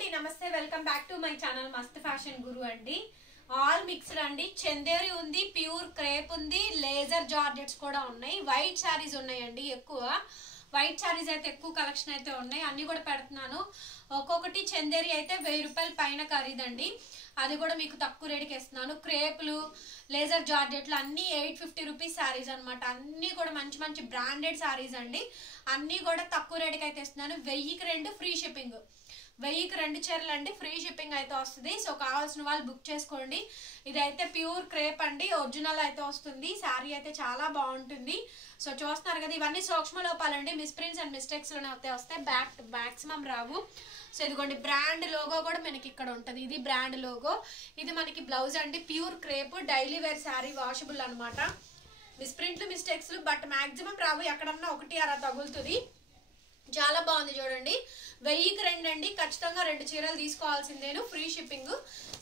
అండి నమస్తే welcome back to my channel మస్త్ ఫ్యాషన్ గురు అండి. ఆల్ మిక్స్డ్ అండి. చందేరి ఉంది, ప్యూర్ క్రేప్ ఉంది, లేజర్ జార్జెట్స్ కూడా ఉన్నాయి, వైట్ శారీస్ ఉన్నాయండి. ఎక్కువ వైట్ శారీస్ అయితే ఎక్కువ కలెక్షన్ అయితే ఉన్నాయి, అన్ని కూడా పెడుతున్నాను. ఒక్కొక్కటి చందేరి అయితే 1000 రూపాయల పైన ఖరీదండి. అది కూడా మీకు తక్కువ రేటుకి ఇస్తున్నాను. క్రేపులు, లేజర్ జార్జెట్లు అన్ని 850 రూపీస్ శారీస్ అనమాట. అన్ని కూడా మంచి మంచి బ్రాండెడ్ శారీస్ అండి. అన్ని కూడా తక్కువ రేటుకి అయితే ఇస్తున్నాను. 1000కి 2 ఫ్రీ షిప్పింగ్. 1000కి 2 చీరలు అండి, ఫ్రీ షిప్పింగ్ అయితే వస్తుంది. సో కావాల్సిన వాళ్ళు బుక్ చేసుకోండి. ఇదైతే ప్యూర్ క్రేప్ అండి, ఒరిజినల్ అయితే వస్తుంది. శారీ అయితే చాలా బాగుంటుంది. సో చూస్తున్నారు కదా, ఇవన్నీ సూక్ష్మ లోపాలండి, మిస్ప్రింట్స్ అండ్ మిస్టేక్స్ లోనే వస్తాయి, మ్యాక్సిమం రావు. సో ఇదిగోండి బ్రాండ్ లోగో కూడా మనకి ఇక్కడ ఉంటుంది. ఇది బ్రాండ్ లోగో. ఇది మనకి బ్లౌజ్ అండి, pure crepe daily wear sari, washable అనమాట. మిస్ప్రింట్లు మిస్టేక్స్ బట్ మాక్సిమం రావు, ఎక్కడన్నా ఒకటి అలా తగులుతుంది. చాలా బాగుంది చూడండి. 1000కి 2 అండి. ఖచ్చితంగా 2 చీరలు తీసుకోవాల్సిందేను, ఫ్రీ షిప్పింగ్.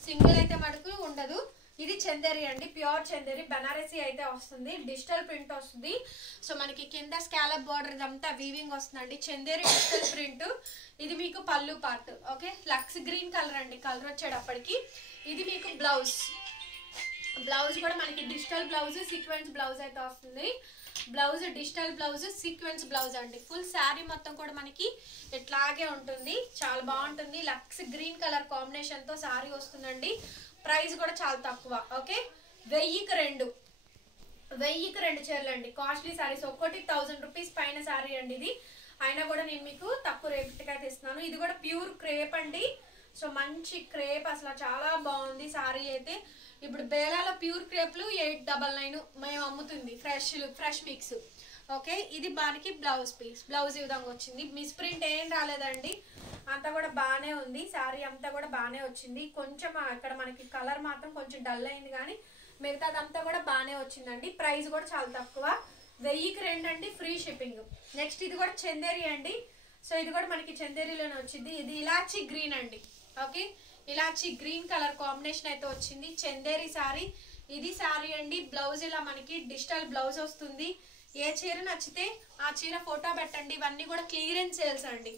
సింగిల్ అయితే మటుకు ఉండదు. ఇది చందేరి అండి, ప్యూర్ చందేరి, బనారసి అయితే వస్తుంది, డిజిటల్ ప్రింట్ వస్తుంది. సో మనకి కింద స్కాలప్ బార్డర్ ఇదంతా వీవింగ్ వస్తుందండి. Chanderi digital print. ఇది మీకు పళ్ళు పార్ట్. ఓకే, లక్స్ గ్రీన్ కలర్ అండి, కలర్ వచ్చేటప్పటికి. ఇది మీకు బ్లౌజ్. బ్లౌజ్ కూడా మనకి డిజిటల్ బ్లౌజ్, సీక్వెన్స్ బ్లౌజ్ అయితే వస్తుంది. Blouse digital blouse, sequence blouse అండి. ఫుల్ శారీ మొత్తం కూడా మనకి ఇట్లాగే ఉంటుంది, చాలా బాగుంటుంది. లక్స్ గ్రీన్ కలర్ కాంబినేషన్ తో శారీ వస్తుందండి. ప్రైస్ కూడా చాలా తక్కువ. ఓకే, 1000కి 2. 1000కి 2 చీరలు అండి. కాస్ట్లీ శారీస్, ఒక్కటి 1000 రూపీస్ పైన శారీ అండి ఇది. అయినా కూడా నేను మీకు తక్కువ రేటుకి అయితే ఇస్తున్నాను. ఇది కూడా ప్యూర్ క్రేప్ అండి. సో మంచి క్రేప్, అసలు చాలా బాగుంది శారీ అయితే. ఇప్పుడు బేలాలో ప్యూర్ క్రేప్లు 899 మేము అమ్ముతుంది, ఫ్రెష్ మిక్స్. ఓకే, ఇది బానికి బ్లౌజ్ పీస్. బ్లౌజ్ ఈ విధంగా వచ్చింది. మిస్ ప్రింట్ ఏం రాలేదండి, అంతా కూడా బాగానే ఉంది. శారీ అంతా కూడా బాగానే వచ్చింది. కొంచెం ఇక్కడ మనకి కలర్ మాత్రం కొంచెం డల్ అయింది, కానీ మిగతాదంతా కూడా బాగానే వచ్చిందండి. ప్రైస్ కూడా చాలా తక్కువ, 1000కి 2 అండి, ఫ్రీ షిప్పింగ్. నెక్స్ట్ ఇది కూడా చందేరి అండి. సో ఇది కూడా మనకి చందేరిలోనే వచ్చింది. ఇది ఇలాచి గ్రీన్ అండి. ఓకే, ఇలాచి గ్రీన్ కలర్ కాంబినేషన్ అయితే వచ్చింది. చందేరి శారీ. ఇది శారీ అండి. బ్లౌజ్ ఇలా మనకి డిజిటల్ బ్లౌజ్ వస్తుంది. ఏ చీర నచ్చితే ఆ చీర ఫోటో పెట్టండి. ఇవన్నీ కూడా క్లియరెన్స్ సేల్స్ అండి,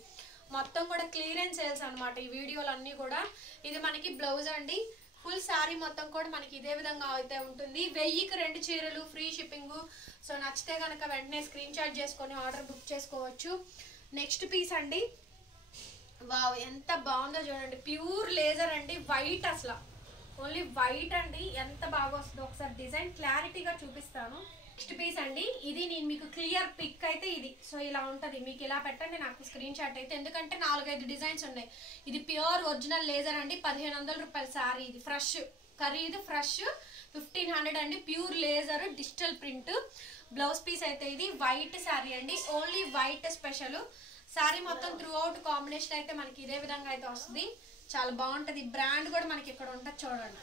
మొత్తం కూడా క్లియరెన్స్ సేల్స్ అనమాట ఈ వీడియోలు అన్నీ కూడా. ఇది మనకి బ్లౌజ్ అండి. ఫుల్ శారీ మొత్తం కూడా మనకి ఇదే విధంగా అయితే ఉంటుంది. 1000కి 2 చీరలు, ఫ్రీ షిప్పింగ్. సో నచ్చితే కనుక వెంటనే స్క్రీన్ షాట్ చేసుకొని ఆర్డర్ బుక్ చేసుకోవచ్చు. నెక్స్ట్ పీస్ అండి. వావ్, ఎంత బాగుందో చూడండి. ప్యూర్ లేజర్ అండి, వైట్, అసలు ఓన్లీ వైట్ అండి. ఎంత బాగా వస్తుందో ఒకసారి డిజైన్ క్లారిటీగా చూపిస్తాను. నెక్స్ట్ పీస్ అండి. ఇది నేను మీకు క్లియర్ పిక్ అయితే ఇది. సో ఇలా ఉంటుంది, మీకు ఇలా పెట్టండి నాకు స్క్రీన్ షాట్ అయితే, ఎందుకంటే 4-5 డిజైన్స్ ఉన్నాయి. ఇది ప్యూర్ ఒరిజినల్ లేజర్ అండి, 1500 రూపాయల శారీ. ఇది ఫ్రెష్ ఖరీదు, ఫ్రెష్ 1500 అండి. Pure laser digital print. Blouse piece అయితే ఇది వైట్ శారీ అండి, ఓన్లీ వైట్ స్పెషల్. శారీ మొత్తం త్రూ అవుట్ కాంబినేషన్ అయితే మనకి ఇదే విధంగా అయితే వస్తుంది. చాలా బాగుంటుంది. బ్రాండ్ కూడా మనకి ఇక్కడ ఉంటుంది చూడండి,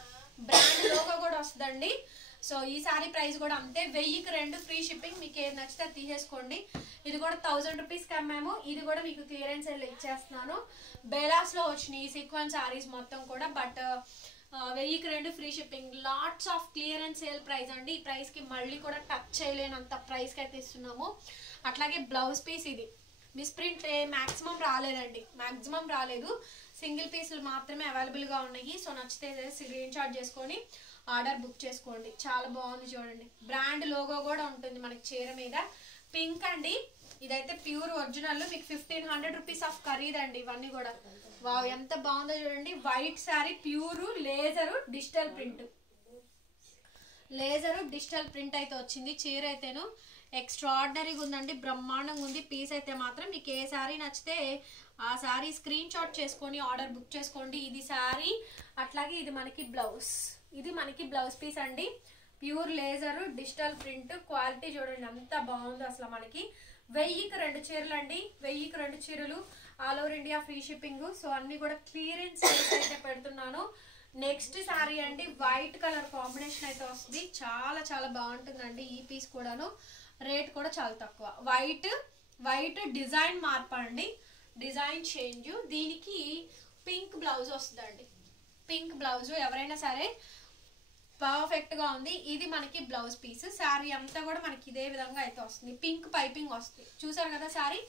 బ్రాండ్ లోగో కూడా వస్తుందండి. సో ఈ శారీ ప్రైస్ కూడా అంతే, 1000కి 2 ఫ్రీ షిప్పింగ్. మీకు ఏది నచ్చితే తీసేసుకోండి. ఇది కూడా 1000 రూపీస్కి అమ్మాము. ఇది కూడా మీకు క్లియరెన్స్ సేల్ ఇచ్చేస్తున్నాను. బేలాస్ లో వచ్చినాయి ఈ సీక్వెన్స్ శారీస్ మొత్తం కూడా, బట్ 1000కి 2 free shipping. Lots of clearance sale price అండి. ఈ ప్రైస్ కి మళ్ళీ కూడా టచ్ చేయలేనంత ప్రైస్ కి అయితే ఇస్తున్నాము. అట్లాగే బ్లౌజ్ పీస్. ఇది మిస్ప్రింట్ మాక్సిమం రాలేదండి, మాక్సిమం రాలేదు. సింగిల్ పీసులు మాత్రమే అవైలబుల్ గా ఉన్నాయి. సో నచ్చితే స్క్రీన్ షాట్ చేసుకొని ఆర్డర్ బుక్ చేసుకోండి. చాలా బాగుంది చూడండి. బ్రాండ్ లోగో కూడా ఉంటుంది మనకి చీర మీద. పింక్ అండి. ఇదైతే ప్యూర్ ఒరిజినల్, మీకు 1500 రూపీస్ ఆఫ్ ఖరీదండి ఇవన్నీ కూడా. వావ్, ఎంత బాగుందో చూడండి. White sari, pure laser digital print. Laser digital print అయితే వచ్చింది. చీర అయితేను ఎక్స్ట్రాడినరీగా ఉందండి, బ్రహ్మాండంగా ఉంది. పీస్ అయితే మాత్రం మీకు ఏ శారీ నచ్చితే ఆ శారీ స్క్రీన్ షాట్ చేసుకొని ఆర్డర్ బుక్ చేసుకోండి. ఇది శారీ. అట్లాగే ఇది మనకి బ్లౌజ్. ఇది మనకి బ్లౌజ్ పీస్ అండి. Pure laser digital print. Quality చూడండి ఎంత బాగుందో అసలు. మనకి 1000కి 2 చీరలు అండి, 1000కి 2 చీరలు, all over India free shipping. So అన్ని కూడా క్లియరెన్స్ అయితే పెడుతున్నాను. నెక్స్ట్ శారీ అండి, వైట్ కలర్ కాంబినేషన్ అయితే వస్తుంది. చాలా చాలా బాగుంటుందండి ఈ పీస్ కూడాను. రేట్ కూడా చాలా తక్కువ. వైట్ డిజైన్ మార్పు అండి, డిజైన్ చేంజ్. దీనికి పింక్ బ్లౌజ్ వస్తుందండి. పింక్ బ్లౌజ్ ఎవరైనా సరే పర్ఫెక్ట్ గా ఉంది. ఇది మనకి బ్లౌజ్ పీస్. శారీ అంతా కూడా మనకి ఇదే విధంగా అయితే వస్తుంది. పింక్ పైపింగ్ వస్తుంది, చూసారు కదా శారీ.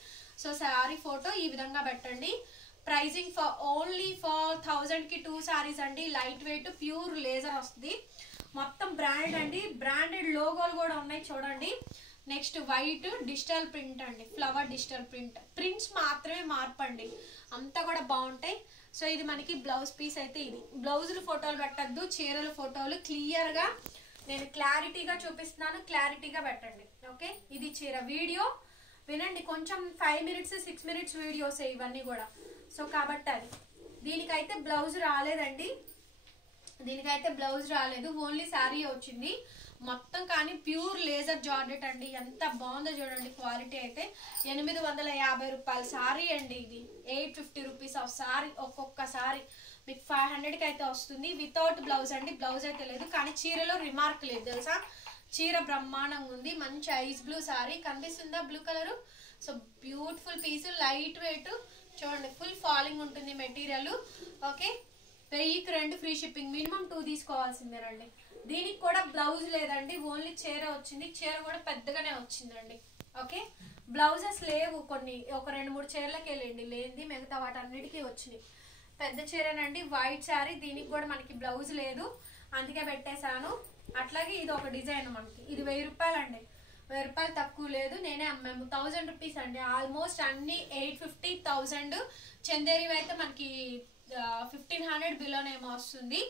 సో శారీ ఫోటో ఈ విధంగా పెట్టండి. ప్రైజింగ్ ఫర్ ఓన్లీ ఫర్ 1000కి 2 సారీస్ అండి. లైట్ వెయిట్ ప్యూర్ లేజర్ వస్తుంది. మొత్తం బ్రాండెడ్ అండి. బ్రాండెడ్ లోగోలు కూడా ఉన్నాయి చూడండి. నెక్స్ట్ వైట్ డిజిటల్ ప్రింట్ అండి. Flower digital print. ప్రింట్స్ మాత్రమే మార్పండి, అంతా కూడా బాగుంటాయి. సో ఇది మనకి బ్లౌజ్ పీస్ అయితే ఇది. బ్లౌజులు ఫోటోలు పెట్టద్దు, చీరల ఫోటోలు క్లియర్గా నేను క్లారిటీగా చూపిస్తున్నాను, క్లారిటీగా పెట్టండి. ఓకే, ఇది చీర. వీడియో వినండి కొంచెం, 5 మినిట్స్ 6 మినిట్స్ వీడియోస్ ఇవన్నీ కూడా. సో కాబట్టి అది దీనికైతే బ్లౌజ్ రాలేదండి, దీనికైతే బ్లౌజ్ రాలేదు, ఓన్లీ శారీ వచ్చింది మొత్తం. కానీ ప్యూర్ లేజర్ జార్జెట్ అండి. ఎంత బాగుందో చూడండి క్వాలిటీ అయితే. 850 రూపాయల శారీ అండి ఇది. 850 రూపీస్ ఆఫ్ శారీ. ఒక్కొక్క శారీ మీకు 500కి అయితే వస్తుంది. వితౌట్ బ్లౌజ్ అండి, బ్లౌజ్ అయితే లేదు. కానీ చీరలో రిమార్క్ లేదు తెలుసా. చీర బ్రహ్మాండంగా ఉంది. మంచి ఐస్ బ్లూ శారీ కనిపిస్తుందా, blue colour. So beautiful piece, light weight చూడండి, ఫుల్ ఫాలింగ్ ఉంటుంది మెటీరియల్. ఓకే, 1000కి 2 ఫ్రీ షిప్పింగ్. మినిమం 2 తీసుకోవాల్సిందేనండి. దీనికి కూడా బ్లౌజ్ లేదండి, ఓన్లీ చీర వచ్చింది. చీర కూడా పెద్దగానే వచ్చిందండి. ఓకే, బ్లౌజెస్ లేవు కొన్ని, ఒక 2-3 చీరలకి వెళ్ళండి లేనిది, మిగతా వాటన్నిటికీ వచ్చినాయి. పెద్ద చీరనండి, వైట్ శారీ. దీనికి కూడా మనకి బ్లౌజ్ లేదు, అందుకే పెట్టేశాను. అట్లాగే ఇది ఒక డిజైన్ మనకి, ఇది 1000 రూపాయలు అండి. 1000 రూపాయలు తక్కువ లేదు, నేనే అమ్మాము. 1000 రూపీస్ అండి. ఆల్మోస్ట్ అన్ని 850, 1000. చందేరి అయితే మనకి 1500 బిలోనేమో వస్తుంది.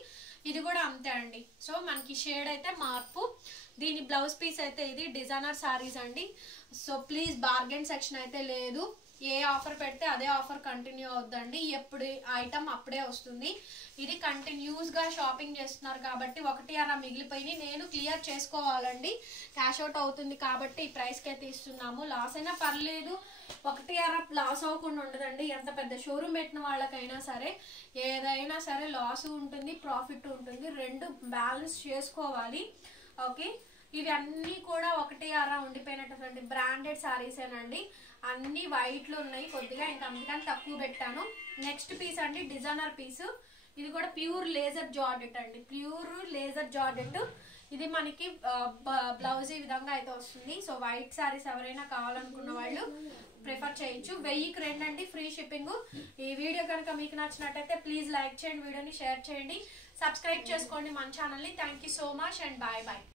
ఇది కూడా అంతే అండి. సో మనకి షేడ్ అయితే మార్పు. దీని బ్లౌజ్ పీస్ అయితే ఇది. డిజైనర్ సారీస్ అండి. సో ప్లీజ్ బార్గెన్ సెక్షన్ అయితే లేదు. ఏ ఆఫర్ పెడితే అదే ఆఫర్ కంటిన్యూ అవుద్దండి. ఎప్పుడు ఐటమ్ అప్పుడే వస్తుంది. ఇది కంటిన్యూస్గా షాపింగ్ చేస్తున్నారు కాబట్టి 1 అలా మిగిలిపోయి నేను క్లియర్ చేసుకోవాలండి. క్యాష్ అవుట్ అవుతుంది కాబట్టి ఈ ప్రైస్కి అయితే ఇస్తున్నాము. లాస్ అయినా పర్లేదు, 1 అలా లాస్ అవ్వకుండా ఉండదండి. ఎంత పెద్ద షోరూమ్ పెట్టిన వాళ్ళకైనా సరే, ఏదైనా సరే లాస్ ఉంటుంది, ప్రాఫిట్ ఉంటుంది, రెండు బ్యాలెన్స్ చేసుకోవాలి. ఓకే, ఇవి అన్నీ కూడా 1 అలా ఉండిపోయినటువంటి బ్రాండెడ్ శారీసేనండి. అన్ని వైట్లు ఉన్నాయి కొద్దిగా, ఇంకా అందుకని తక్కువ పెట్టాను. నెక్స్ట్ పీస్ అండి, డిజైనర్ పీస్. ఇది కూడా ప్యూర్ లేజర్ జార్జెట్ అండి. Pure laser georgette. ఇది మనకి బ్లౌజ్ ఈ విధంగా అయితే వస్తుంది. సో వైట్ శారీస్ ఎవరైనా కావాలనుకున్న వాళ్ళు ప్రిఫర్ చేయొచ్చు. 1000కి 2 అండి, ఫ్రీ షిప్పింగ్. ఈ వీడియో కనుక మీకు నచ్చినట్టయితే ప్లీజ్ లైక్ చేయండి, వీడియోని షేర్ చేయండి, సబ్స్క్రైబ్ చేసుకోండి మన ఛానల్ని. Thank you so much and bye bye.